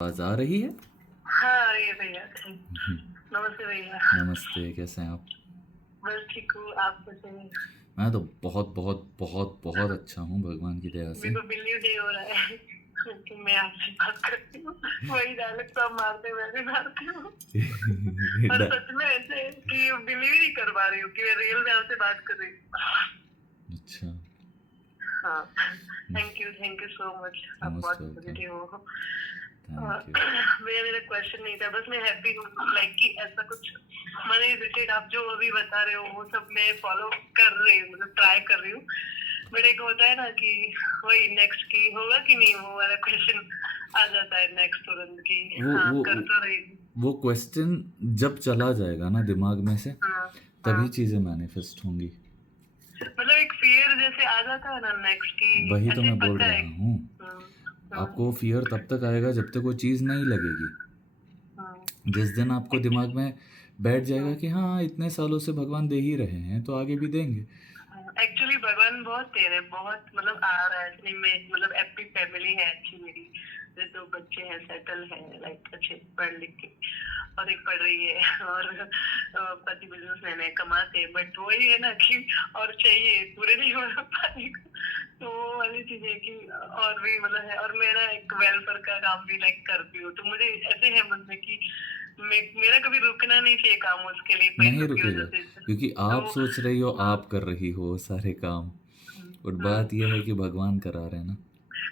आवाज आ रही है। हाँ ये भैया। नमस्ते भैया। नमस्ते, कैसे हैं आप? बस ठीक हूँ, आप कैसे हैं? मैं तो बहुत बहुत बहुत बहुत अच्छा हूँ भगवान की दया मेरे से। को बिलीव नहीं हो रहा है कि मैं आपसे बात करती हूँ। वही डायलॉग सब मारते मैं भी मारती हूँ। और ड- सच में ऐसे है कि बिलीव ही नहीं कर पा रही हूँ कि मैं रियल में आपसे बात कर रही हूँ। अच्छा। हाँ, थैंक यू सो मच। आप मोस्ट बहुत वेलकम। पॉजिटिव हो। Thank you. मेरा क्वेश्चन नहीं था, बस मैं हैप्पी हूँ लाइक कि ऐसा कुछ मनी रिलेटेड आप जो अभी बता रहे हो वो सब मैं फॉलो कर रही हूँ, मतलब ट्राई कर रही हूँ। बट एक होता है ना कि वही नेक्स्ट की होगा कि नहीं, वो वाला क्वेश्चन आ जाता है नेक्स्ट तुरंत की। वो हाँ वो कर तो रही हूँ। वो क्वेश्चन जब चला जाएगा ना दिमाग में से, हाँ हाँ, तभी चीजें मैनिफेस्ट होंगी। मतलब एक फियर जैसे आ जाता है ना नेक्स्ट की। वही तो ऐसे मैं बोल पता है। रहा हूँ। आपको वो फियर तब तक आएगा जब तक वो चीज़ नहीं लगेगी। जिस दिन आपको दिमाग में बैठ जाएगा कि हाँ इतने सालों से भगवान दे ही रहे हैं तो आगे भी देंगे। एक्चुअली भगवान बहुत दे रहे, बहुत मतलब आ रहा है इसलिए मैं मतलब हैप्पी फैमिली है अच्छी मेरी। मेरे 2 बच्चे हैं, सेटल है लाइक अच्छे पढ़ लिख के। और एक पढ़ रही है और पति बिजनेसमैन है, कमाते हैं। बट वही है ना कि और चाहिए, पूरे नहीं हो पाने को। तो वो वाली चीज है कि और भी मतलब है। और मेरा एक वेलफेयर का काम भी लाइक करती हूँ, तो मुझे ऐसे है मन में कि मेरा कभी रुकना नहीं चाहिए काम उसके लिए नहीं पैसों की रुकेगा, वजह से। क्योंकि तो आप सोच रही हो, हाँ, आप कर रही हो वो सारे काम। और हाँ, बात यह है कि भगवान करा रहे हैं ना।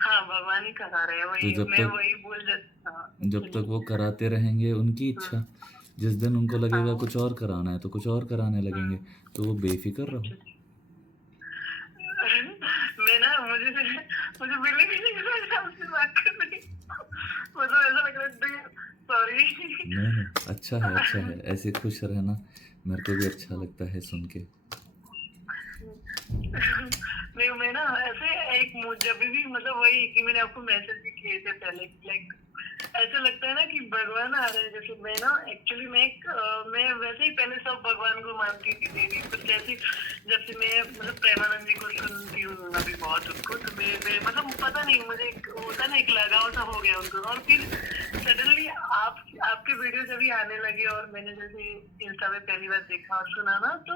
हाँ, भगवान ही करा रहे हैं, तो वही मैं वही बोल जाती। हाँ जब तक एक्चुअली। वो कराते रहेंगे उनकी इच्छा। जिस दिन उनको लगेगा हाँ कुछ और कराना है तो कुछ और कराने लगेंगे। तो वो बेफिक्र रहो। एक्चुअली मैं ना मुझे मुझे बिल्ली भी नहीं कर रहा आपसे बात कर रही। मतलब ऐसा लग रहा है सॉरी। नहीं नहीं, अच्छा है अच्छा है, ऐसे खुश रहना। मेरे को भी अच्छा लगता है सुन के। नहीं मैं ना ऐसे एक जब भी मतलब वही कि मैंने आपको मैसेज भी किए थे पहले लाइक ऐसा लगता है ना कि भगवान आ रहे हैं। जैसे मैं ना एक्चुअली मैं वैसे ही पहले सब भगवान को मानती थी देवी, पर जैसे जब से मैं मतलब प्रेमानंद जी को सुनती हूँ अभी बहुत उनको, तो मैं मतलब पता नहीं मुझे एक होता है ना एक लगाव सा हो गया उनको। और फिर सडनली आपके वीडियो जब भी आने लगे और मैंने जैसे इंस्टा पे पहली बार देखा और सुना ना, तो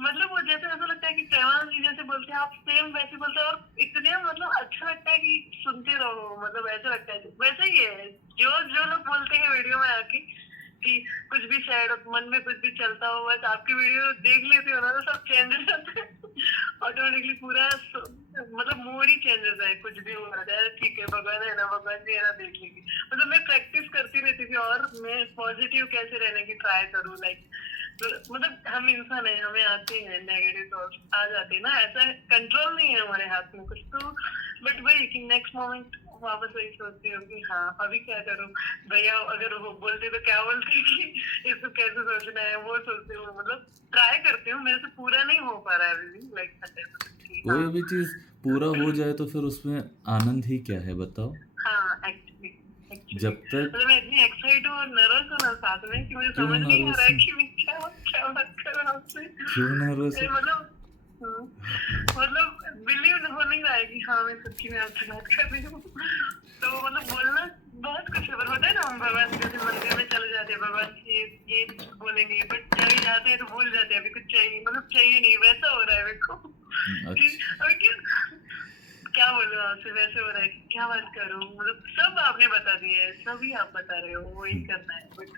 मतलब वो जैसे ऐसा लगता है कि प्रेमानंद जी जैसे बोलते हैं आप सेम वैसे बोलते हैं। और इतने मतलब अच्छा लगता है कि सुनते रहो, मतलब ऐसा लगता है वैसे ही है जो जो लोग बोलते हैं वीडियो में आके कि कुछ भी सैड मन में कुछ भी चलता हो, बस आपकी वीडियो देख लेते हो ना तो सब चेंज हो जाता है ऑटोमेटिकली पूरा मतलब मूड ही चेंज होता है। कुछ भी हो रहा है ठीक है, भगवान है ना, भगवान जी है ना, देख लेंगे। मतलब मैं प्रैक्टिस करती रहती थी और मैं पॉजिटिव कैसे रहने की ट्राई करूँ लाइक। तो मतलब हम इंसान है, हमें आते हैं नेगेटिव थॉट्स आ जाते हैं ना, ऐसा कंट्रोल नहीं है हमारे हाथ में कुछ तो। बट वही कि नेक्स्ट मोमेंट वापस वही सोचती हूँ कि हाँ अभी क्या करूँ। भैया अगर वो बोलते तो क्या बोलते कि इसको कैसे सोचना है, वो सोचती हूँ। मतलब ट्राई करती हूँ, मेरे से पूरा नहीं हो पा रहा है अभी भी लाइक 100% कि कोई हाँ। भी चीज़ पूरा हो जाए तो फिर उसमें आनंद ही क्या है बताओ। हाँ एक्चुअली एक्चुअली जब तक मतलब मैं इतनी एक्साइट हूँ और नर्वस हूँ ना साथ में कि मुझे क्यों समझ नहीं आ नर्वस रहा है है? कि मैं क्या क्या बात करूँ आपसे। क्यों नर्वस है? मतलब हम्म, मतलब बिलीव हो नहीं रहा है कि हाँ मैं सच्ची में आपसे बात कर रही हूँ। तो मतलब बोलना बहुत कुछ है, पर होता है ना हम भगवान जैसे मंदिर में चले जाते हैं, भगवान से ये बोलेंगे बट जब जाते हैं तो भूल जाते हैं अभी कुछ चाहिए, मतलब चाहिए नहीं, वैसा हो रहा है मेरे को कि अच्छा। अभी क्या बोलूं आपसे, वैसे हो रहा है कि क्या बात करूं। मतलब सब आपने बता दिया है, सभी आप बता रहे हो, वही करना है बट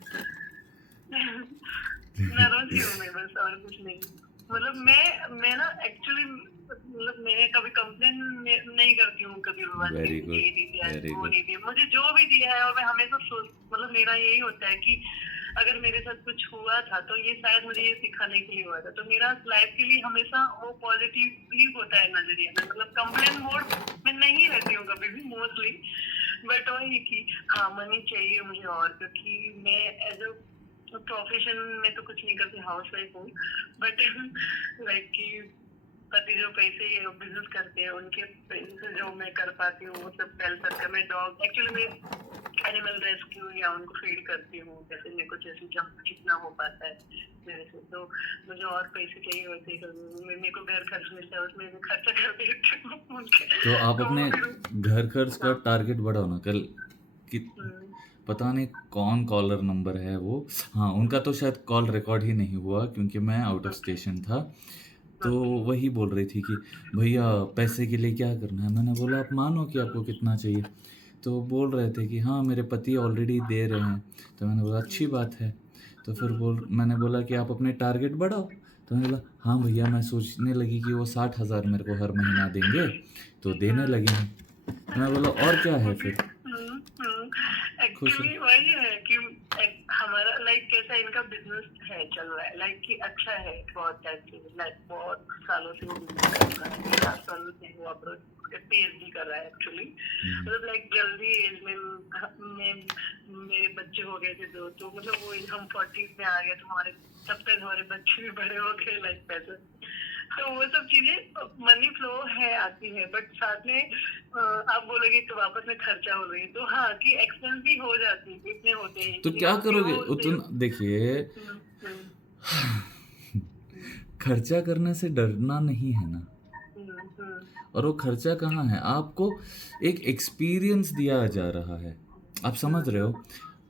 नर्वस ही हूँ मैं बस, और कुछ नहीं। मतलब मैं ना एक्चुअली मतलब मैंने कभी कंप्लेन नहीं करती हूँ कभी भगवान जी वेरी मुझे गुड। ये नहीं दिया वेरी वो गुड। नहीं दिया, मुझे जो भी दिया है। और मैं हमेशा सोच मतलब मेरा यही होता है कि अगर मेरे साथ कुछ हुआ था तो ये शायद मुझे ये सिखाने के लिए हुआ था। तो मेरा लाइफ के लिए हमेशा वो पॉजिटिव ही होता है नजरिया में, मतलब कंप्लेन मोड में नहीं रहती हूँ कभी भी मोस्टली। बट वही कि हाँ मनी चाहिए मुझे, और क्योंकि मैं एज अ प्रोफेशन में तो कुछ नहीं करती, हाउस वाइफ हूँ। बट लाइक कि पति जो पैसे बिजनेस करते हैं उनके पैसे से जो मैं कर पाती हूँ वो सब सेल करके मैं डॉग एक्चुअली मैं एनिमल रेस्क्यू या उनको फीड करती हूँ, जैसे मेरे को जैसे जब जितना हो पाता है मेरे से। तो मुझे और पैसे चाहिए होते हैं तो मेरे को घर खर्च मिलता है उसमें मैं खर्चा कर देती हूँ उनके। तो आप तो वो अपने फिर घर खर्च का हाँ, टारगेट बढ़ाओ ना कल कि हम्म, पता नहीं कौन कॉलर नंबर है वो। हाँ, उनका तो शायद कॉल रिकॉर्ड ही नहीं हुआ क्योंकि मैं आउट ऑफ ओके, स्टेशन था। तो ओके। वही बोल रही थी कि भैया पैसे के लिए क्या करना है? मैंने बोला आप मानो कि आपको कितना चाहिए? तो बोल रहे थे कि हाँ, मेरे पति ऑलरेडी दे रहे हैं। तो मैंने बोला अच्छी बात है। तो फिर मैंने बोला कि आप अपने टारगेट बढ़ाओ। तो मैंने बोला हाँ भैया, मैं सोचने लगी कि वो 60,000 मेरे को हर महीना देंगे, तो देने लगे हैं। तो मैं बोला और क्या है फिर, खुश रहो। एक्चुअली वही है कि हमारा लाइक कैसा इनका बिजनेस है चल रहा है, लाइक कि अच्छा है बहुत टाइम से, लाइक बहुत सालों से वो बिजनेस कर रहा है, 7 साल से वो अप्रोच पीएचडी कर रहा है एक्चुअली। मतलब लाइक जल्दी एज में मेरे बच्चे हो गए थे 2, तो मतलब वो हम 40s में आ गए, तो हमारे तब तक हमारे बच्चे भी बड़े हो गए, लाइक पैसे। तो वो सब चीजें मनी फ्लो है आती है, बट साथ में आप बोलोगे तो वापस में खर्चा हो गई, तो हाँ कि एक्सपेंस भी हो जाती है, इतने होते हैं तो कि क्या हाँ कि करोगे वो उतना? देखिए, खर्चा करने से डरना नहीं है ना। और वो खर्चा कहाँ है? आपको एक एक्सपीरियंस दिया जा रहा है, आप समझ रहे हो?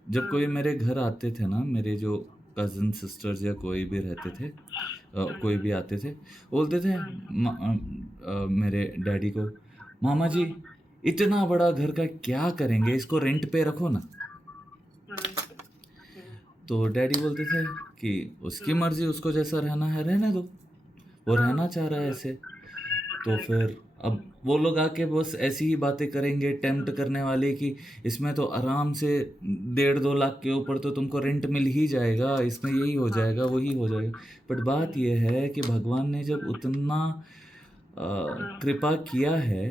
जब कोई मेरे घर आते थे ना, मेरे जो कज़न सिस्टर्स या कोई भी रहते थे, कोई भी आते थे, बोलते थे मेरे डैडी को, मामा जी इतना बड़ा घर का क्या करेंगे, इसको रेंट पे रखो ना। तो डैडी बोलते थे कि उसकी मर्जी, उसको जैसा रहना है रहने दो, वो रहना चाह रहा है ऐसे। तो फिर अब वो लोग आके बस ऐसी ही बातें करेंगे टेम्प्ट करने वाले कि इसमें तो आराम से 1.5-2 लाख के ऊपर तो तुमको रेंट मिल ही जाएगा, इसमें यही हो जाएगा वही हो जाएगा। बट बात यह है कि भगवान ने जब उतना कृपा किया है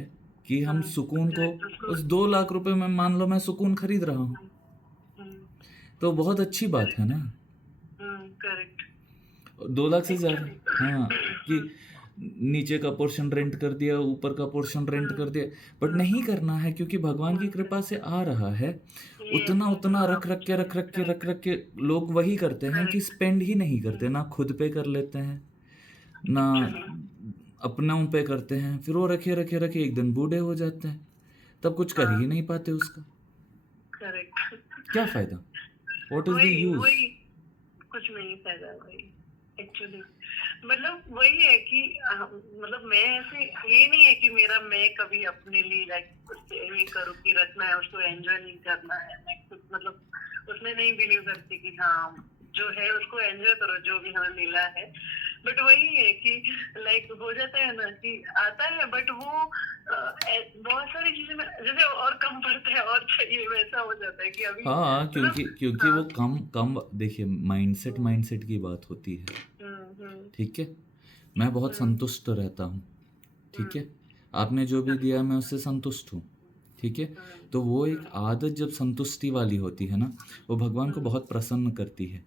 कि हम सुकून को उस 2 लाख रुपए में, मान लो मैं सुकून खरीद रहा हूँ, तो बहुत अच्छी बात है ना। करेक्ट 2 लाख से ज़्यादा, एक्चुअली। हाँ, कि नीचे का पोर्शन रेंट कर दिया, ऊपर का पोर्शन रेंट कर दिया, बट नहीं करना है क्योंकि भगवान की कृपा से आ रहा है। उतना उतना रख रख के लोग वही करते हैं कि स्पेंड ही नहीं करते, ना खुद पे कर लेते हैं, ना अपनों पे करते हैं, फिर वो रखे रखे रखे एक दिन बूढ़े हो जाते हैं, तब कुछ कर ही नहीं पाते उसका। करेक्ट क्या फ़ायदा? व्हाट इज़ द वही यूज़? वही कुछ नहीं फायदा वही एक्चुअली। मतलब वही है कि मतलब मैं ऐसे ये नहीं है कि मेरा मैं कभी अपने लिए लाइक ये करूँ कि रखना है उसको एंजॉय नहीं करना है, मैं कुछ मतलब उसमें नहीं बिलीव करती कि हाँ जो है उसको एंजॉय करो जो भी हमें मिला है। बट वही है कि लाइक हो जाता है ना कि आता है, बट वो बहुत सारी चीजें जैसे और कम पड़ता है और चाहिए, वैसा हो जाता है कि अभी हाँ, मतलब क्योंकि हाँ। वो कम कम, देखिए माइंडसेट की बात होती है, हम्म। ठीक है? मैं बहुत संतुष्ट रहता हूँ, ठीक है? आपने जो भी दिया मैं उससे संतुष्ट हूँ, ठीक है? तो वो एक आदत जब संतुष्टि वाली होती है ना, वो भगवान को बहुत प्रसन्न करती है,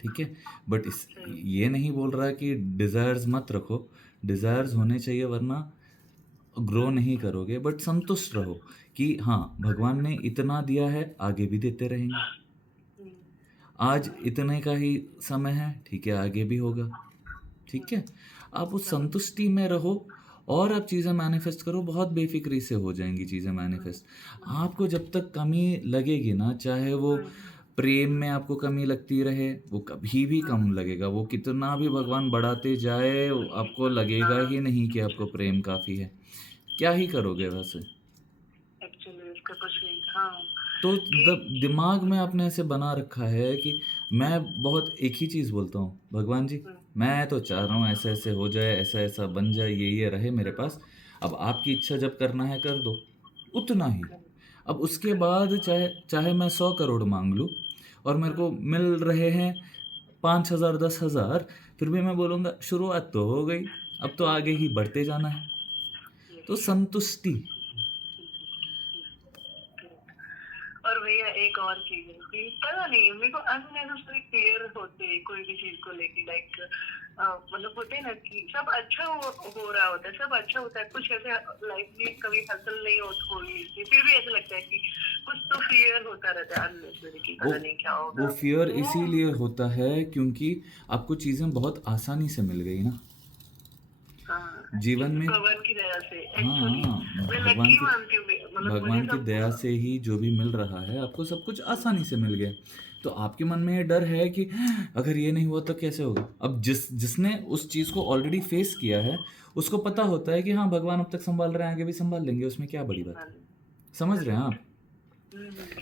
ठीक है? बट इस ये नहीं बोल रहा कि डिज़ायर्स मत रखो, डिज़ायर्स होने चाहिए वरना ग्रो नहीं करोगे, बट संतुष्ट रहो कि हाँ, भगवान ने इतना दिया है, आगे भी देते रहेंगे। आज इतने का ही समय है, ठीक है, आगे भी होगा, ठीक है? आप उस संतुष्टि में रहो और आप चीज़ें मैनिफेस्ट करो, बहुत बेफिक्री से हो जाएंगी चीज़ें मैनिफेस्ट। आपको जब तक कमी लगेगी ना, चाहे वो प्रेम में आपको कमी लगती रहे, वो कभी भी कम लगेगा, वो कितना भी भगवान बढ़ाते जाए, आपको लगेगा ही नहीं कि आपको प्रेम काफ़ी है। क्या ही करोगे वैसे? एक्चुअली इसका कुछ नहीं हाँ तो कि दिमाग में आपने ऐसे बना रखा है कि मैं बहुत एक ही चीज़ बोलता हूँ, भगवान जी मैं तो चाह रहा हूँ ऐसे ऐसे हो जाए, ऐसा ऐसा बन जाए, ये रहे मेरे पास। अब आपकी इच्छा जब करना है कर दो, उतना ही। अब उसके बाद चाहे चाहे मैं 100 करोड़ मांग लूँ और मेरे को मिल रहे हैं 5,000 10,000, फिर भी मैं बोलूँगा शुरुआत तो हो गई, अब तो आगे ही बढ़ते जाना है। तो संतुष्टि। और भैया एक और चीज है कि पता नहीं मेरे को अननेसेसरी फेयर होते कोई भी चीज को लेके, लाइक मतलब होते हैं ना कि सब अच्छा हो रहा होता है, सब अच्छा होता है, कुछ ऐसे लाइफ में कभी हसल नहीं होगी, फिर भी ऐसा लगता है कि कुछ तो फेयर होता रहता है अननेसेसरी की, वो पता नहीं क्या वो होगा फियर वो। इसीलिए होता है क्योंकि आपको चीज़ें बहुत आसानी से मिल गई ना। हाँ जीवन में भगवान की दया से एक्चुअली हाँ, मैं भगवान लकी की मानती हूँ मतलब मुझे भगवान की सब दया से ही जो भी मिल रहा है आपको सब कुछ आसानी से मिल गया। तो आपके मन में ये डर है कि अगर ये नहीं हुआ तो कैसे होगा? अब जिसने उस चीज़ को ऑलरेडी फेस किया है, उसको पता होता है कि हाँ, भगवान अब तक सँभाल रहे हैं, आगे भी सँभाल लेंगे, उसमें क्या बड़ी बात है? समझ रहे हैं आप?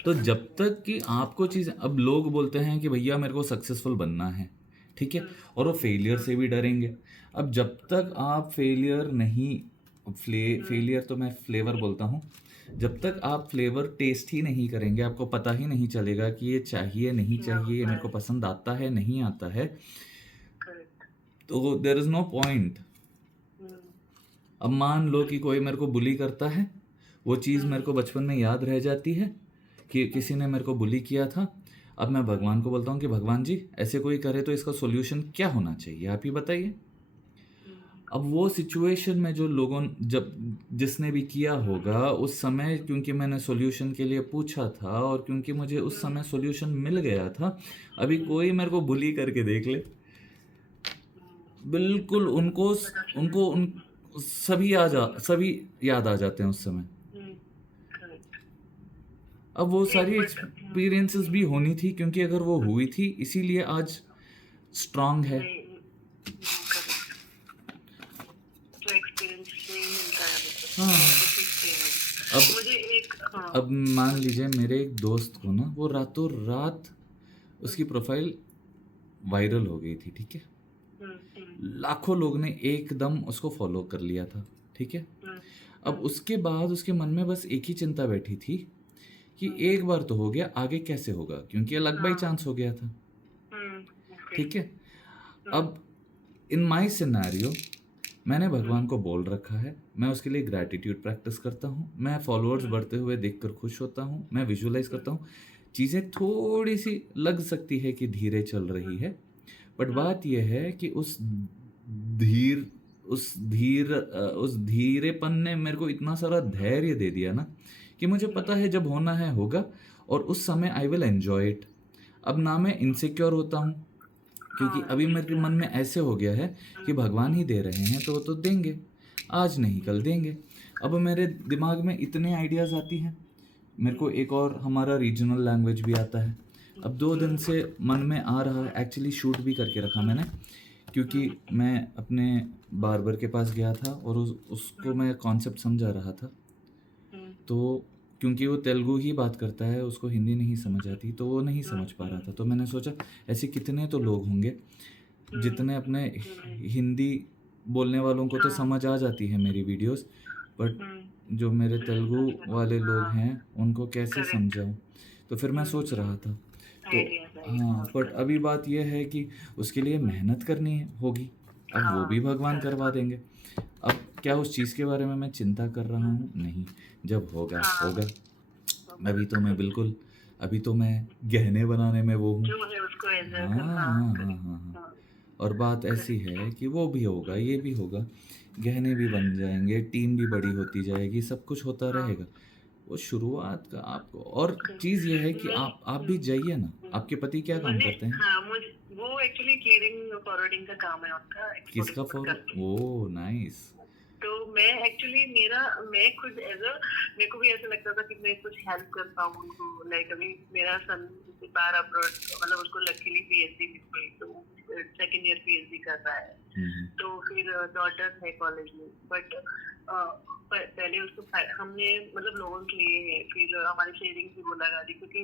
तो समझ जब गई। तक कि आपको चीज़ अब लोग बोलते हैं कि भैया मेरे को सक्सेसफुल बनना है, ठीक है? और वो फेलियर से भी डरेंगे। अब जब तक आप फेलियर नहीं फेलियर तो मैं फ्लेवर बोलता हूँ। जब तक आप फ्लेवर टेस्ट ही नहीं करेंगे, आपको पता ही नहीं चलेगा कि ये चाहिए, नहीं क्या चाहिए, ये होता मेरे को है? पसंद आता है, नहीं आता है, करेक्ट। तो देयर इज़ नो पॉइंट। अब मान लो कि कोई मेरे को बुली करता है, वो चीज़ मेरे को बचपन में याद रह जाती है कि किसी ने मेरे को बुली किया था। अब मैं भगवान को बोलता हूँ कि भगवान जी ऐसे कोई करे तो इसका सॉल्यूशन क्या होना चाहिए, आप ही बताइए। अब वो सिचुएशन में जो लोगों जब जिसने भी किया होगा उस समय, क्योंकि मैंने सॉल्यूशन के लिए पूछा था और क्योंकि मुझे उस समय सॉल्यूशन मिल गया था, अभी कोई मेरे को बुली करके देख ले, बिल्कुल उनको उनको उन सभी याद आ जाते हैं उस समय। करेक्ट। अब वो एक सारी बट एक्सपीरियंसेस भी होनी थी, क्योंकि अगर वो हुई थी इसीलिए आज स्ट्रांग है। नहीं करेक्ट। जो एक्सपीरियंस से ही मिलता है मतलब हाँ। जैसे सीखते हैं अब मुझे एक हाँ अब मान लीजिए मेरे एक दोस्त को ना वो रातों रात उसकी प्रोफाइल वायरल हो गई थी, ठीक है? लाखों लोग ने एकदम उसको फॉलो कर लिया था, ठीक है? अब उसके बाद उसके मन में बस एक ही चिंता बैठी थी कि एक बार तो हो गया, आगे कैसे होगा, क्योंकि ये लक बाई चांस हो गया था, ठीक है? अब इन माई सिनेरियो मैंने भगवान को बोल रखा है, मैं उसके लिए ग्रैटिट्यूड प्रैक्टिस करता हूँ, मैं फॉलोअर्स बढ़ते हुए देखकर खुश होता हूँ, मैं विजुअलाइज करता हूँ। चीज़ें थोड़ी सी लग सकती है कि धीरे चल रही है, बट बात यह है कि धीर उस धीरेपन ने मेरे को इतना सारा धैर्य दे दिया ना कि मुझे पता है जब होना है होगा, और उस समय आई विल एन्जॉय इट। अब ना मैं इनसिक्योर होता हूँ, क्योंकि अभी मेरे मन में ऐसे हो गया है कि भगवान ही दे रहे हैं तो वो तो देंगे, आज नहीं कल देंगे। अब मेरे दिमाग में इतने आइडियाज़ आती हैं, मेरे को एक और हमारा रीजनल लैंग्वेज भी आता है। अब 2 दिन से मन में आ रहा है, एक्चुअली शूट भी करके रखा मैंने, क्योंकि मैं अपने बार्बर के पास गया था और उसको मैं कॉन्सेप्ट समझा रहा था। तो क्योंकि वो तेलुगु ही बात करता है, उसको हिंदी नहीं समझ आती, तो वो नहीं समझ पा रहा था। तो मैंने सोचा ऐसे कितने तो लोग होंगे जितने अपने हिंदी बोलने वालों को तो समझ आ जाती है मेरी वीडियोस, बट जो मेरे तेलुगु वाले लोग हैं उनको कैसे करेक्ट समझाऊं। तो फिर मैं सोच रहा था। तो आइडिया हाँ, बट करेक्ट अभी बात यह है कि उसके लिए मेहनत करनी होगी। अब वो भी भगवान करवा देंगे। अब क्या उस चीज़ के बारे में मैं चिंता कर रहा हूँ? नहीं, जब होगा होगा। अभी तो मैं गहने बनाने में वो हूँ। जो है उसको एंजॉय हाँ, कर हाँ हाँ, हाँ, करेक्ट हाँ, हाँ। हाँ और बात ऐसी करेक्ट है कि वो भी होगा, ये भी होगा, गहने भी बन जाएँगे, टीम भी बड़ी होती जाएगी, सब कुछ होता हाँ रहेगा। वो शुरुआत का आपको, और चीज़ ये है कि मैं आप भी जाइए ना। आपके पति क्या काम मुझे करते हैं? हाँ मुझे वो एक्चुअली क्लियरिंग फॉरवर्डिंग का काम है उनका एक्सपोर्ट किसका एक्सपोर्ट फॉर करते हैं ओह! नाइस। तो मैं एक्चुअली मैं खुद एज अ मेरे को भी ऐसा लगता था कि मैं कुछ हेल्प कर पाऊँ उनको लाइक अभी मेरा सन बाहर अब्रॉड मतलब उसको लकीली पीएचडी मिल गई तो सेकंड ईयर पीएचडी कर रहा है हुँ, हुँ। तो फिर डॉटर है कॉलेज में बट पहले उसको हमने मतलब लोन लिए हैं फिर हमारी सेविंग भी वो लगा दी क्योंकि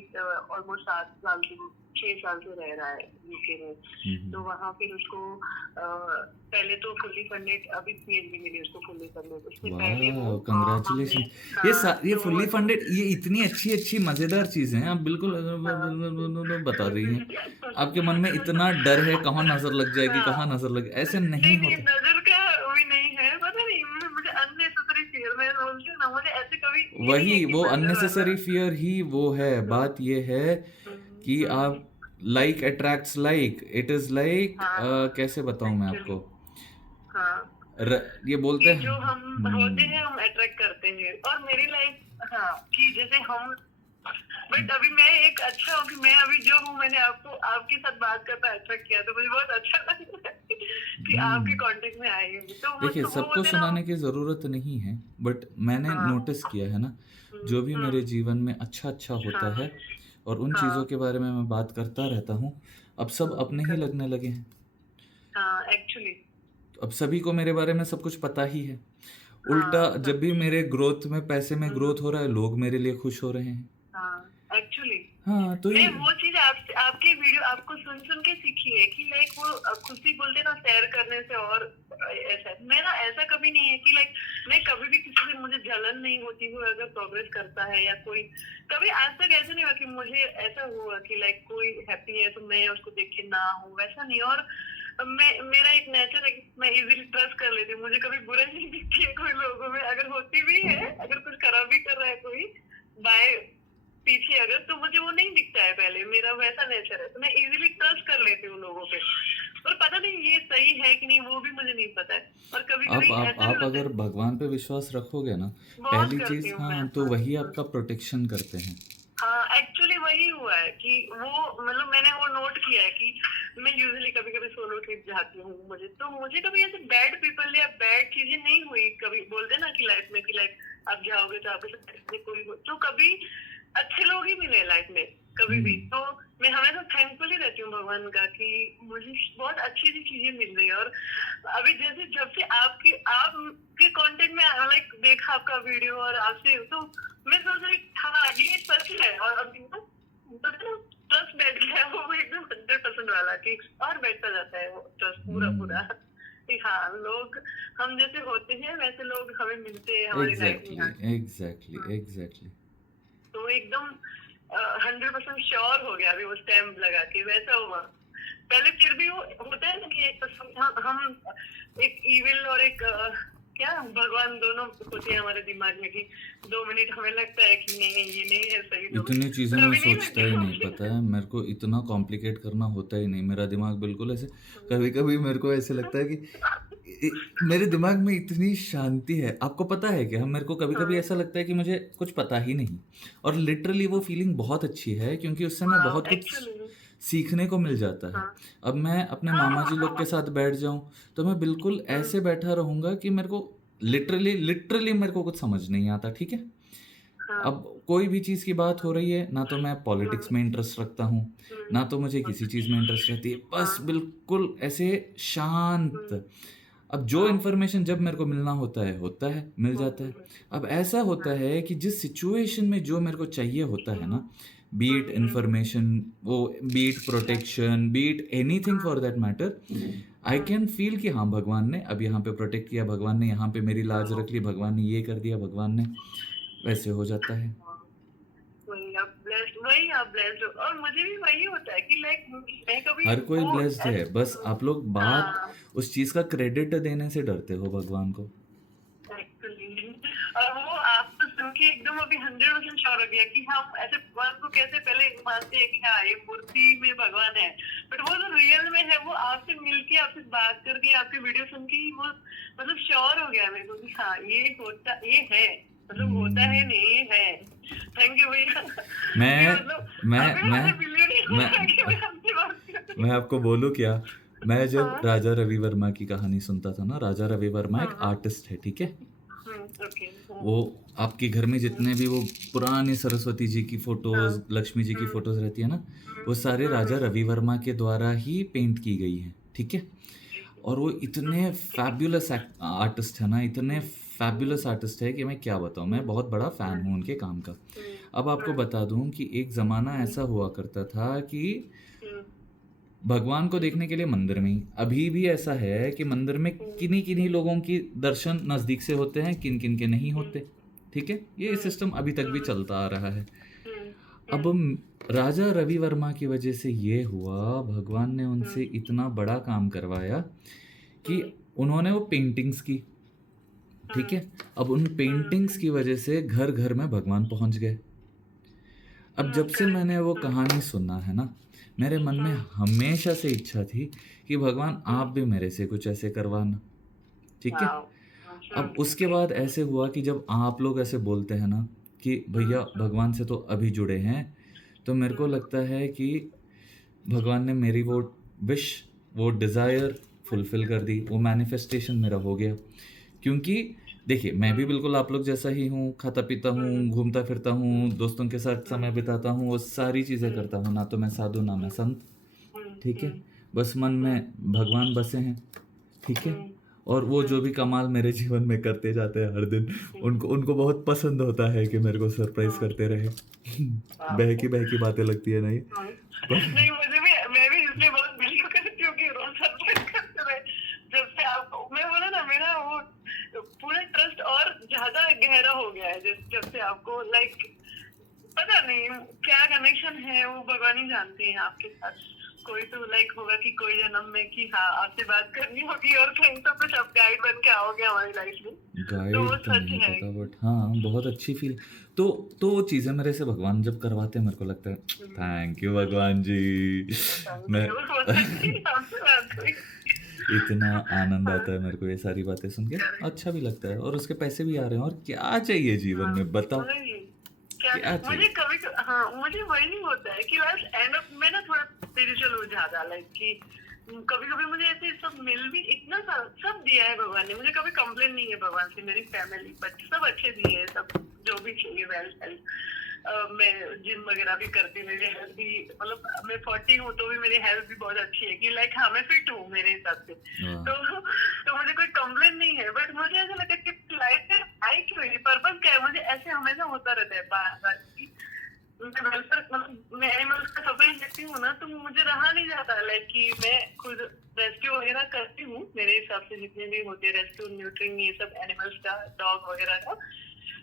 ऑलमोस्ट 7 साल से 6 साल से रह रहा है यूके में हुँ, तो हुँ। वहाँ फिर उसको पहले तो फुल्ली फंडेड अभी पीएचडी मिली उसको फुल्ली फंडेड उससे पहले वो वाओ! हमने कांग्रेचुलेशन। ये तो फुल्ली फंडेड, ये इतनी अच्छी-अच्छी मज़ेदार चीज़ें हैं, आप बिल्कुल बता रही हैं। आपके मन में इतना डर है, कहाँ नज़र लग जाएगी, हाँ कहाँ नज़र लग, ऐसे नहीं नहीं नहीं होता। नजर का भी नहीं है पता नहीं मुझे अननेसेसरी फियर मैं बोलती हूँ ना मुझे ऐसे कभी ये नहीं है वही कि वो नजर वाला अननेसेसरी फ़ियर ही वो है। बात ये है कि आप like attracts like, it is like हाँ कैसे बताऊँ मैं एक्चुअली आपको? हाँ ये बोलते कि हैं। जो हम होते हैं हम अट्रैक्ट करते हैं और मेरी लाइफ हाँ कि जैसे हम बट अभी मैं एक अच्छा हूँ कि मैं अभी जो हूँ मैंने आपको आपके साथ बात करना अट्रैक्ट किया तो मुझे बहुत अच्छा लग रहा है कि आपके कांटेक्ट में आए होंगे, तो देखिए, मतलब वो सबको बोलते हैं ना। सुनाने की ज़रूरत नहीं है, बट मैंने हाँ। नोटिस किया है ना, जो भी मेरे हम्म। जीवन में अच्छा-अच्छा होता हाँ। है और उन चीज़ों हाँ। के बारे में मैं बात करता रहता हूँ, अब सब अपने ही करेक्ट। लगने लगे हैं। हाँ, एक्चुअली। अब सभी को मेरे बारे में सब कुछ पता ही है। उल्टा हाँ, जब भी मेरे ग्रोथ में, पैसे में हम्म, ग्रोथ हो रहा है, लोग मेरे लिए खुश हो रहे हैं। हाँ, एक्चुअली हाँ, तो मैं ये वो चीज आप आपके वीडियो आपको सुन सुन के सीखी है कि लाइक वो खुद ही बोलते ना शेयर करने से, और ऐसा मैं ना ऐसा कभी नहीं है कि लाइक मैं कभी भी किसी से मुझे जलन नहीं होती हुई अगर प्रोग्रेस करता है या कोई, कभी आज तक ऐसा नहीं हुआ कि मुझे ऐसा हुआ कि लाइक कोई हैप्पी है तो मैं उसको देख के ना हूँ, वैसा नहीं। और मैं मेरा एक नेचर है कि मैं इजीली ट्रस्ट कर लेती हूँ, मुझे कभी बुराई नहीं दिखती है कोई लोगों में, अगर होती भी है, अगर कुछ खराब भी कर रहा है कोई बाय पीछे अगर, तो मुझे वो नहीं दिखता है पहले, मेरा वैसा नेचर है, तो मैं इजीली ट्रस्ट कर लेती हूँ लोगों पे। और पता नहीं ये सही है कि नहीं वो भी मुझे नहीं पता है, और कभी आप कभी आप ऐसा भी आप होता अगर है। भगवान पे विश्वास रखोगे ना, बहुत पहली करती चीज़, हूँ मैं, हाँ, तो हाँ। वही आपका प्रोटेक्शन करते हैं। हाँ, एक्चुअली वही हुआ है कि वो मतलब मैंने वो नोट किया है कि मैं यूजुअली कभी कभी सोलो ट्रिप जाती हूँ, मुझे कभी ऐसे बैड पीपल या बैड चीजें नहीं हुई। कभी बोलते ना कि लाइफ में कि लाइक आप जाओगे तो आपके साथ ऐसे कोई तो कभी अच्छे लोग ही मिले लाइफ में कभी भी। हुँ, तो मैं हमेशा थैंकफुल ही रहती हूँ भगवान का कि मुझे बहुत अच्छी अच्छी चीजें मिल रही है। और अभी जैसे जब से आपके कांटेक्ट में लाइक देखा आपका वीडियो और आपसे, तो मैं सोच रही हाँ ये सच है। और अभी ना ट्रस्ट बैठ गया है, वो एकदम 100% वाला कि और बैठता जाता है वो ट्रस्ट पूरा पूरा हुँ, कि हाँ लोग हम जैसे होते हैं वैसे लोग हमें मिलते हैं हमारी लाइफ में एग्ज़ैक्टली, आके। एग्ज़ैक्टली, हाँ, एग्ज़ैक्टली। तो एकदम 100% श्योर हो गया अभी वो स्टैम्प लगा के, वैसा हुआ। पहले फिर भी वो होता है ना कि एक हम एक इविल और एक क्या भगवान दोनों होते हैं हमारे दिमाग में कि 2 मिनट हमें लगता है कि नहीं नहीं ये नहीं है सही, दो इतनी चीज़ें पर मैं अभी नहीं सोचता ही लगता नहीं, मुझे। पता है? मेरे को इतना कॉम्प्लिकेट करना होता ही नहीं, मेरा दिमाग बिल्कुल ऐसे, कभी-कभी मेरे को ऐसे लगता है कि मेरे दिमाग में इतनी शांति है। आपको पता है क्या? मेरे को कभी-कभी हाँ, ऐसा लगता है कि मुझे कुछ पता ही नहीं, और लिटरली वो फीलिंग बहुत अच्छी है, क्योंकि उससे मैं वाओ बहुत कुछ एक्चुअली। सीखने को मिल जाता है। हाँ, अब मैं अपने मामा जी लोग के हाँ, साथ बैठ जाऊँ, तो मैं बिल्कुल ऐसे बैठा रहूँगा कि मेरे को लिटरली लिटरली मेरे को कुछ समझ नहीं आता, ठीक है? हाँ, अब कोई भी चीज़ की बात हो रही है, ना तो मैं पॉलिटिक्स में इंटरेस्ट रखता हूँ, ना तो मुझे किसी चीज़ में इंटरेस्ट रहती है, बस हाँ, बिल्कुल ऐसे शांत। अब जो वाओ, इन्फॉर्मेशन जब मेरे को मिलना होता है, मिल जाता है। अब ऐसा होता है कि जिस सिचुएशन में जो मेरे को चाहिए होता है ना, बी इट इन्फॉर्मेशन, वो B it protection, B it anything for that matter, I can feel कि हाँ, भगवान ने अब यहाँ पे प्रोटेक्ट किया, भगवान ने यहाँ पे मेरी लाज रख ली, भगवान ने ये कर दिया, भगवान ने वैसे हो जाता है। वही आप ब्लेस्ड हो, और मुझे भी वही होता है कि लाइक मैं कभी हर कोई वो ब्लेस्ड है, बस आप लोग बात हाँ उस चीज़ का क्रेडिट देने से डरते हो भगवान को। एक्चुअली। और वो आप तो सुन के एकदम अभी 100% श्योर हो गया कि हम ऐसे भगवान को कैसे पहले मानते हैं कि हाँ ये मूर्ति में भगवान है, बट वो जो रियल में है वो आपसे मिलके आपसे बात करके आपके वीडियो सुन के ही वो मतलब श्योर हो गया मेरे को कि हाँ ये है, मतलब होता है हुँ, नहीं ये है। थैंक यू भैया कि मैं मतलब मैं अभी मैं मुझे बिलीव नहीं हो मैं रहा कि मैं आपसे बात कर रही मैं आपको बोलूँ क्या? मैं हूँ। जब हाँ। राजा रवि वर्मा की कहानी सुनता था ना, राजा रवि वर्मा एक हाँ। आर्टिस्ट है, ठीक है? ओके। हाँ। वो आपके घर में जितने भी वो पुरानी सरस्वती जी की हाँ। फ़ोटोज़, लक्ष्मी जी की हम्म, फ़ोटोज़ रहती है ना, हम्म, वो सारे राजा हम्म, रवि वर्मा के द्वारा ही पेंट की गई हैं, ठीक है? और वो इतने फैबुलस आर्टिस्ट है ना, इतने फैबुलस आर्टिस्ट है कि मैं क्या बताऊँ, मैं बहुत बड़ा फ़ैन हूँ उनके काम का। अब आपको बता दूँ कि एक ज़माना ऐसा हुआ करता था कि भगवान को देखने के लिए मंदिर में ही, अभी भी ऐसा है कि मंदिर में किन्हीं-किन्हीं लोगों की दर्शन नज़दीक से होते हैं, किन-किन के नहीं होते, ठीक है? ये सिस्टम अभी तक भी चलता आ रहा है। अब राजा रवि वर्मा की वजह से ये हुआ, भगवान ने उनसे इतना बड़ा काम करवाया कि उन्होंने वो पेंटिंग्स की, ठीक है? अब उन पेंटिंग्स की वजह से घर-घर में भगवान पहुँच गए। अब जब से मैंने वो कहानी सुना है ना, मेरे मन में हमेशा से इच्छा थी कि भगवान आप भी मेरे से कुछ ऐसे करवाना, ठीक है? अब उसके बाद ऐसे हुआ कि जब आप लोग ऐसे बोलते हैं ना कि भैया भगवान से तो अभी जुड़े हैं, तो मेरे को लगता है कि भगवान ने मेरी वो विश, वो डिज़ायर फुलफिल कर दी, वो मैनिफेस्टेशन मेरा हो गया। क्योंकि देखिए मैं भी बिल्कुल आप लोग जैसा ही हूँ, खाता पीता हूँ, घूमता फिरता हूँ, दोस्तों के साथ समय बिताता हूँ, वो सारी चीज़ें करता हूँ। ना तो मैं साधु ना मैं संत, ठीक है। बस मन में भगवान बसे हैं, ठीक है। और वो जो भी कमाल मेरे जीवन में करते जाते हैं हर दिन, उनको उनको बहुत पसंद होता है कि मेरे को सरप्राइज करते रहे। बहकी बहकी बातें लगती है नहीं, पर नहीं मुझे भी, मैं भी इसलिए बहुत बिलीव करती हूँ कि रोज सरप्राइज करते रहे। जब से आपको मैं बोला ना, मेरा वो पूरा ट्रस्ट और ज्यादा गहरा हो गया है जब से आपको लाइक पता नहीं क्या कनेक्शन है, वो भगवान ही जानते हैं आपके साथ। कोई तो लाइक होगा कि कोई जन्म में कि हाँ आपसे बात करनी होगी और कहीं तो कुछ आप गाइड बन के आओगे हमारी लाइफ में, तो वो गाइड तो सच नहीं है। पता, बट हाँ बहुत अच्छी फील। तो वो चीज़ें मेरे से भगवान जब करवाते हैं, मेरे को लगता है थैंक यू भगवान जी। थैंक मैं यू, हो सकती है आपसे बात हुई। इतना आनंद हाँ, आता है मेरे को ये सारी बातें सुन के, correct, अच्छा भी लगता है, और उसके पैसे भी आ रहे हैं, और क्या चाहिए जीवन हाँ, में बताओ, वही क्या क्या मुझे चाहिए। कभी हाँ मुझे वही नहीं होता है कि बस एंड ऑफ मैं ना थोड़ा स्पिरिचुअल हो ज्यादा लाइक कि कभी कभी मुझे ऐसे सब मिल भी इतना सब दिया है भगवान ने मुझे, कभी कंप्लेन नहीं है भगवान से। मेरी फैमिली बट सब अच्छे दिए है, सब जो भी चाहिए वेल हेल्थ। मैं जिम वगैरह भी करती हूँ, मेरी हेल्थ भी मतलब मैं 40 हूँ तो भी मेरी हेल्थ भी बहुत अच्छी है कि लाइक हाँ मैं फिट हूँ मेरे हिसाब से। वाह, तो मुझे कोई कंप्लेन नहीं है, बट मुझे ऐसा लगता है कि लाइफ में आई क्यों है, पर्पस क्या है। मुझे ऐसे हमेशा होता रहता है बार बार कि मैं वेलफेयर मतलब मैं एनिमल्स का सफरिंग देखती हूँ ना, तो मुझे रहा नहीं जाता लाइक कि मैं खुद रेस्क्यू वगैरह करती हूँ मेरे हिसाब से जितने भी होते हैं रेस्क्यू न्यूट्रिंग ये सब एनिमल्स का, डॉग वगैरह का।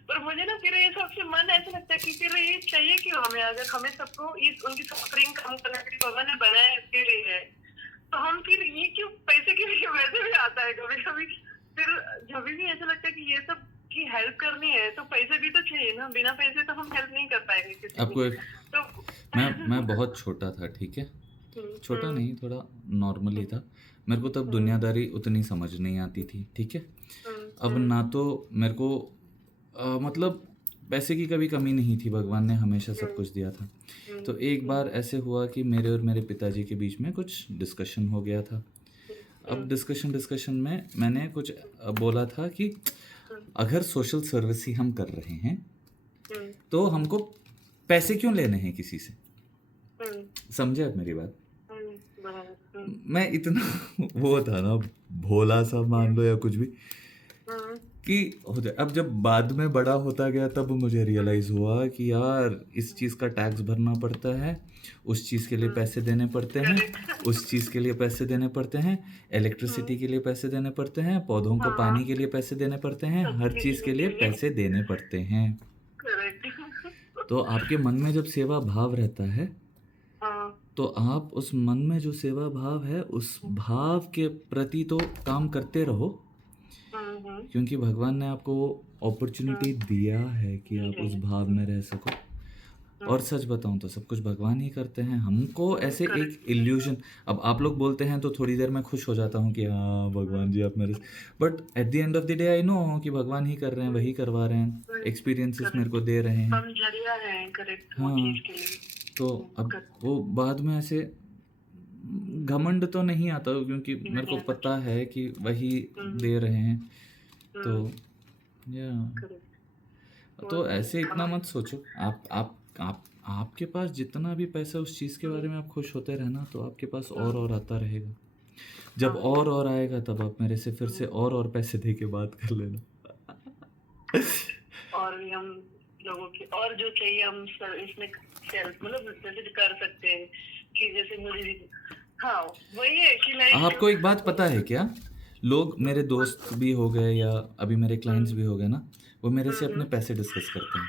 पर मुझे ना फिर ये सबसे मन ऐसा लगता है कि फिर ये चाहिए क्यों हमें, अगर हमें सबको इस उनकी सफरिंग कम करने के लिए भगवान ने बनाया इसके लिए है, तो हम फिर ये क्यों पैसे के लिए वैसे भी आता है कभी कभी। फिर जब भी ऐसा लगता है कि ये सब की हेल्प करनी है तो पैसे भी तो चाहिए ना, बिना पैसे तो हम हेल्प नहीं कर पाएंगे किसी की। आपको एक तो मैं बहुत छोटा था, ठीक है, छोटा नहीं, थोड़ा नॉर्मल ही था। मेरे को तब दुनियादारी उतनी समझ नहीं आती थी, ठीक है। अब ना तो मेरे को मतलब पैसे की कभी कमी नहीं थी, भगवान ने हमेशा सब कुछ दिया था। तो एक बार ऐसे हुआ कि मेरे और मेरे पिताजी के बीच में कुछ डिस्कशन हो गया था। अब डिस्कशन में मैंने कुछ बोला था कि अगर सोशल सर्विस ही हम कर रहे हैं तो हमको पैसे क्यों लेने हैं किसी से, समझे आप मेरी बात। मैं इतना वो था ना, भोला सा मान लो या कुछ भी, कि हो जाए। अब जब बाद में बड़ा होता गया तब मुझे रियलाइज़ हुआ कि यार इस चीज़ का टैक्स भरना पड़ता है, उस चीज़ के लिए पैसे देने पड़ते हैं, उस चीज़ के लिए पैसे देने पड़ते हैं, इलेक्ट्रिसिटी के लिए पैसे देने पड़ते हैं, पौधों को पानी के लिए पैसे देने पड़ते हैं, हर चीज़ के लिए पैसे देने पड़ते हैं। तो आपके मन में जब सेवा भाव रहता है तो आप उस मन में जो सेवा भाव है उस भाव के प्रति तो काम करते रहो, क्योंकि भगवान ने आपको वो अपॉर्चुनिटी दिया है कि आप उस भाव में रह सको। और सच बताऊं तो सब कुछ भगवान ही करते हैं, हमको ऐसे एक इल्यूजन। अब आप लोग बोलते हैं तो थोड़ी देर में खुश हो जाता हूँ कि हाँ भगवान जी आप मेरे, but at the end of the day I know कि भगवान ही कर रहे हैं, वही करवा रहे हैं, एक्सपीरियंसेस मेरे को दे रहे हैं। हम जरिया हैं करेक्ट वो हाँ, चीज के लिए। तो अब वो बाद में ऐसे घमंड तो नहीं आता, क्योंकि मेरे को पता है कि वही दे रहे हैं। तो या तो ऐसे इतना मत सोचो। आप आपके पास जितना भी पैसा, उस चीज़ के बारे में आप खुश होते रहना, तो आपके पास और आता रहेगा। जब और आएगा तब आप मेरे से फिर से और पैसे दे के बात कर लेना। और भी हम लोगों की और जो चाहिए हम सर इसमें सेल्फ मतलब जैसे कर सकते हैं कि जैसे मुझे हाँ वही है कि लाइक आपको एक बात पता है क्या, लोग मेरे दोस्त भी हो गए या अभी मेरे क्लाइंट्स भी हो गए ना, वो मेरे से अपने पैसे डिस्कस करते हैं,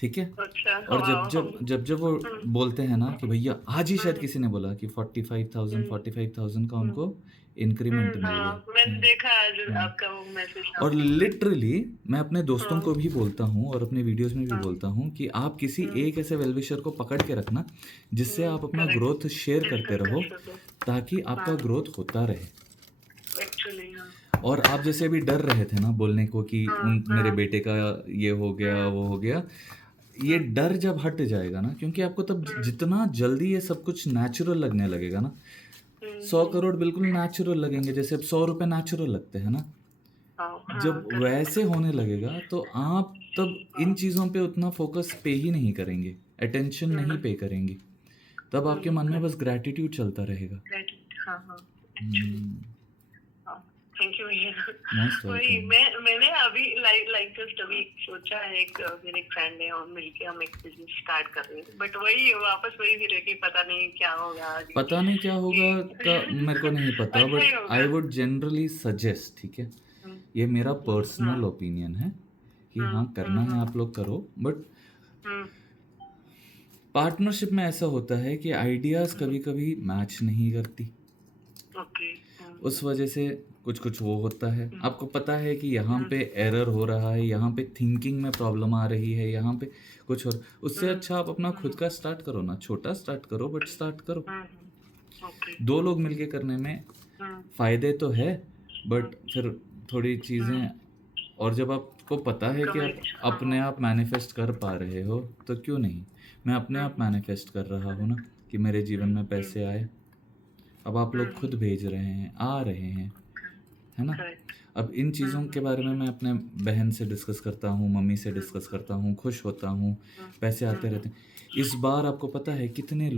ठीक है। अच्छा और जब वो बोलते हैं ना कि भैया आज ही शायद किसी ने बोला कि 45,000 का उनको इंक्रीमेंट मिल गया। मैंने देखा आज आपका वो मैसेज। और लिटरली मैं अपने दोस्तों को भी बोलता हूँ और अपने वीडियोस में भी बोलता हूँ कि आप किसी एक ऐसे वेलविशर को पकड़ के रखना जिससे आप अपना ग्रोथ शेयर करते रहो, ताकि आपका ग्रोथ होता रहे। एक्चुअली और आप जैसे अभी डर रहे थे ना बोलने को कि मेरे बेटे का ये हो गया वो हो गया, ये डर जब हट जाएगा ना, क्योंकि आपको तब जितना जल्दी ये सब कुछ नेचुरल लगने लगेगा ना, 100 करोड़ बिल्कुल नेचुरल लगेंगे, जैसे अब 100 रुपए नेचुरल लगते हैं ना, हाँ जब करेक्ट। वैसे होने लगेगा तो आप तब इन चीज़ों पे उतना फोकस पे ही नहीं करेंगे, अटेंशन नहीं पे करेंगे, तब आपके मन में बस ग्रैटिट्यूड चलता रहेगा। हाँ हाँ हम्म, थैंक यू भैया। मोस्ट वही वेलकम। मैंने अभी लाइक जस्ट अभी सोचा है, एक मेरे एक फ्रेंड है और मिलके हम एक बिजनेस स्टार्ट कर रहे हैं, बट वही वापस वही फिर है कि पता नहीं क्या होगा आगे। पता नहीं क्या होगा का मेरे को नहीं पता, अच्छा ही बट होगा। आई वुड जनरली सजेस्ट, ठीक है, ये मेरा पर्सनल ओपिनियन है कि हाँ करना है आप लोग करो, बट पार्टनरशिप में ऐसा होता है कि आइडियाज कभी कभी मैच नहीं करती, ओके। उस वजह से कुछ कुछ वो होता है। आपको पता है कि यहाँ पे एरर हो रहा है, यहाँ पे थिंकिंग में प्रॉब्लम आ रही है, यहाँ पे कुछ और, उससे अच्छा आप अपना खुद का स्टार्ट करो ना, छोटा स्टार्ट करो बट स्टार्ट करो। ओके। दो लोग मिलके करने में फायदे तो है, बट फिर थोड़ी चीज़ें, और जब आपको पता है कि आप अपने आप मैनिफेस्ट कर पा रहे हो तो क्यों नहीं। मैं अपने आप मैनिफेस्ट कर रहा हूँ ना कि मेरे जीवन में पैसे आए, अब आप लोग खुद भेज रहे हैं, आ रहे हैं, है ना। अब इन चीज़ों के बारे में मैं अपने बहन से डिस्कस करता हूँ, मम्मी से डिस्कस करता हूँ, खुश होता हूँ, पैसे आते रहते हैं। इस बार आपको पता है कितने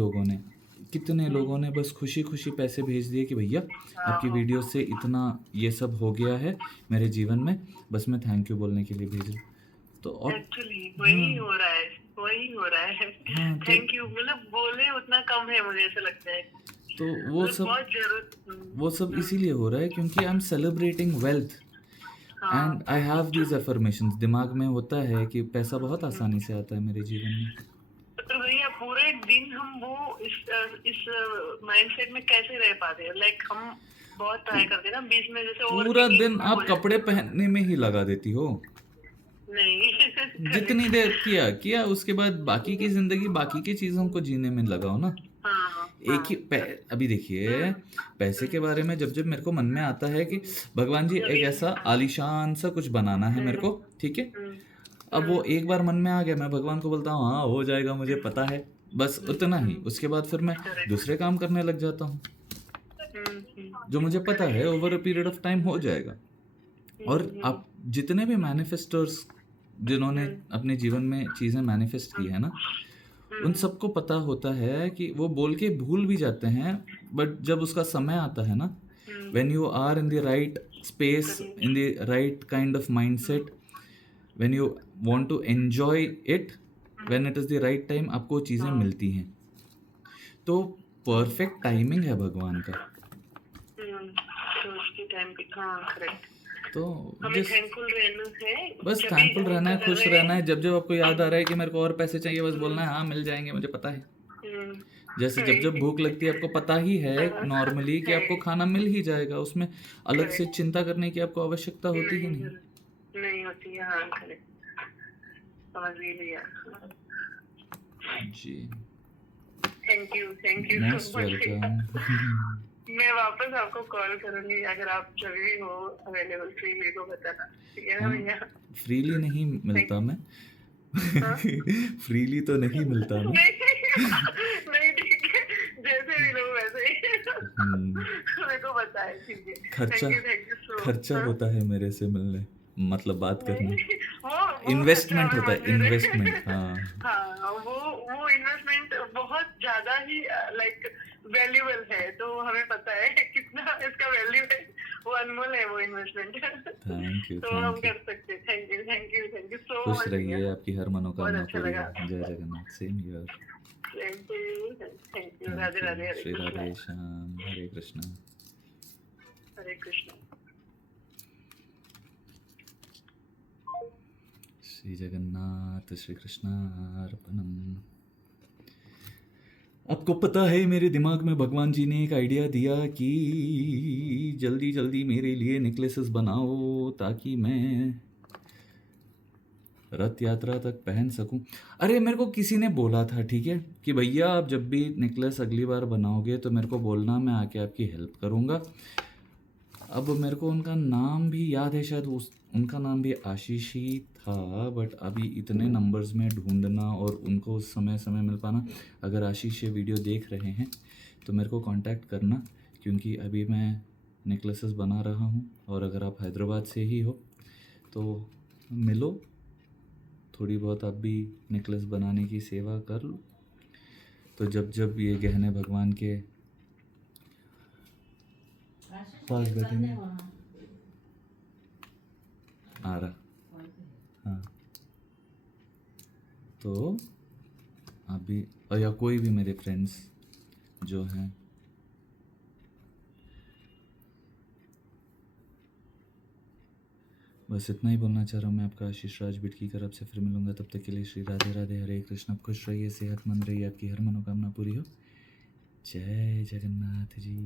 लोगों ने बस खुशी खुशी पैसे भेज दिए कि भैया आपकी वीडियो से इतना ये सब हो गया है मेरे जीवन में, बस मैं थैंक यू बोलने के लिए भेज रहा हूँ। तो और एक्चुअली वही हो रहा है, वही हो रहा है। हाँ थैंक यू मतलब बोले उतना कम है, मुझे ऐसा लगता है। तो वो सब बहुत जरूरत। वो सब इसीलिए हो रहा है क्योंकि I am celebrating wealth and I have these affirmations. दिमाग में होता है कि पैसा बहुत आसानी से आता है मेरे जीवन में। तो भैया पूरे दिन हम वो इस माइंडसेट में कैसे रह पाते हैं? लाइक हम बहुत ट्राई करते हैं ना बीच में, जैसे पूरा दिन ओवरथिंकिंग आप कपड़े पहनने में ही लगा देती हो, नहीं। जितनी देर किया उसके बाद बाकी की जिंदगी, बाकी की चीजों को जीने में लगाओ ना। हाँ एक ही अभी देखिए, पैसे के बारे में जब जब मेरे को मन में आता है कि भगवान जी एक ऐसा आलीशान सा कुछ बनाना है मेरे को, ठीक है, अब वो एक बार मन में आ गया, मैं भगवान को बोलता हूँ हाँ हो जाएगा, मुझे पता है, बस उतना ही। उसके बाद फिर मैं दूसरे काम करने लग जाता हूँ जो मुझे पता है over a period of time हो जाएगा। और आप जितने भी मैनिफेस्टर्स जिन्होंने अपने जीवन में चीज़ें मैनिफेस्ट की है ना, उन सबको पता होता है कि वो बोल के भूल भी जाते हैं, बट जब उसका समय आता है ना, when you are in the right space, in the right kind of mindset, when you want to enjoy it, when it is the right time, आपको चीज़ें मिलती हैं। तो परफेक्ट टाइमिंग है भगवान का। तो उसके टाइम पे हाँ करेक्ट। तो हमें थैंकफुल रहना है, बस थैंकफुल रहना है, खुश रहना है। जब जब आपको याद आ रहा है कि मेरे को और पैसे चाहिए, बस बोलना है हाँ मिल जाएंगे, मुझे पता है। जैसे जब जब भूख लगती है, आपको पता ही है नॉर्मली कि आपको खाना मिल ही जाएगा, उसमें अलग से चिंता करने की आपको आवश्यकता होती ही नहीं होती है। हाँ करेक्ट, समझ लिया जी। Thank you most welcome. मैं वापस आपको कॉल करूंगी अगर आप जब भी हो अवेलेबल, फ्रीली तो बताना, ठीक है ना भैया? फ्रीली नहीं मिलता मैं। फ्रीली तो नहीं मिलता मैं। नहीं ठीक है, जैसे भी लोग वैसे ही मेरे को बताए, ठीक है। खर्चा होता है मेरे से मिलने, मतलब बात करने। वो इन्वेस्टमेंट होता है, इन्वेस्टमेंट। हाँ वो इन्वेस्टमेंट बहुत ज्यादा ही लाइक वैल्यूएबल है, तो हमें पता है कितना इसका वैल्यू है, वो अनमोल है वो इन्वेस्टमेंट। थैंक यू, तो हम कर सकते हैं। Thank you so much. खुश रहिए, आपकी हर मनोकामना अच्छा पूरी लगा। हो। जय Jagannath. Same here. Thank you. Radhe Radhe. Shri Radhe Shyam. हरे कृष्णा। हरे कृष्णा। श्री जगन्नाथ श्री कृष्णार्पणम। आपको पता है मेरे दिमाग में भगवान जी ने एक आइडिया दिया कि जल्दी जल्दी मेरे लिए नेकलेसेस बनाओ ताकि मैं रथ यात्रा तक पहन सकूं। अरे मेरे को किसी ने बोला था, ठीक है, कि भैया आप जब भी नेकलेस अगली बार बनाओगे तो मेरे को बोलना, मैं आके आपकी हेल्प करूंगा। अब मेरे को उनका नाम भी याद है, शायद उनका नाम भी आशीष ही था, बट अभी इतने नंबर्स में ढूंढना और उनको समय समय मिल पाना। अगर आशीष ये वीडियो देख रहे हैं तो मेरे को कांटेक्ट करना, क्योंकि अभी मैं नेकलेसेस बना रहा हूँ, और अगर आप हैदराबाद से ही हो तो मिलो, थोड़ी बहुत आप भी नेकलेस बनाने की सेवा कर लो। तो जब जब ये गहने भगवान के पास बैठेंगे, आ रहा, हाँ, तो आप भी, और या कोई भी मेरे फ्रेंड्स जो हैं, बस इतना ही बोलना चाह रहा हूँ मैं। आपका आशीष राज बिट की तरफ से फिर मिलूंगा, तब तक के लिए श्री राधे राधे, हरे कृष्ण। आप खुश रहिए, सेहतमंद रहिए, आपकी हर मनोकामना पूरी हो। जय जगन्नाथ जी।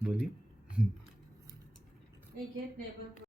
बोलिए।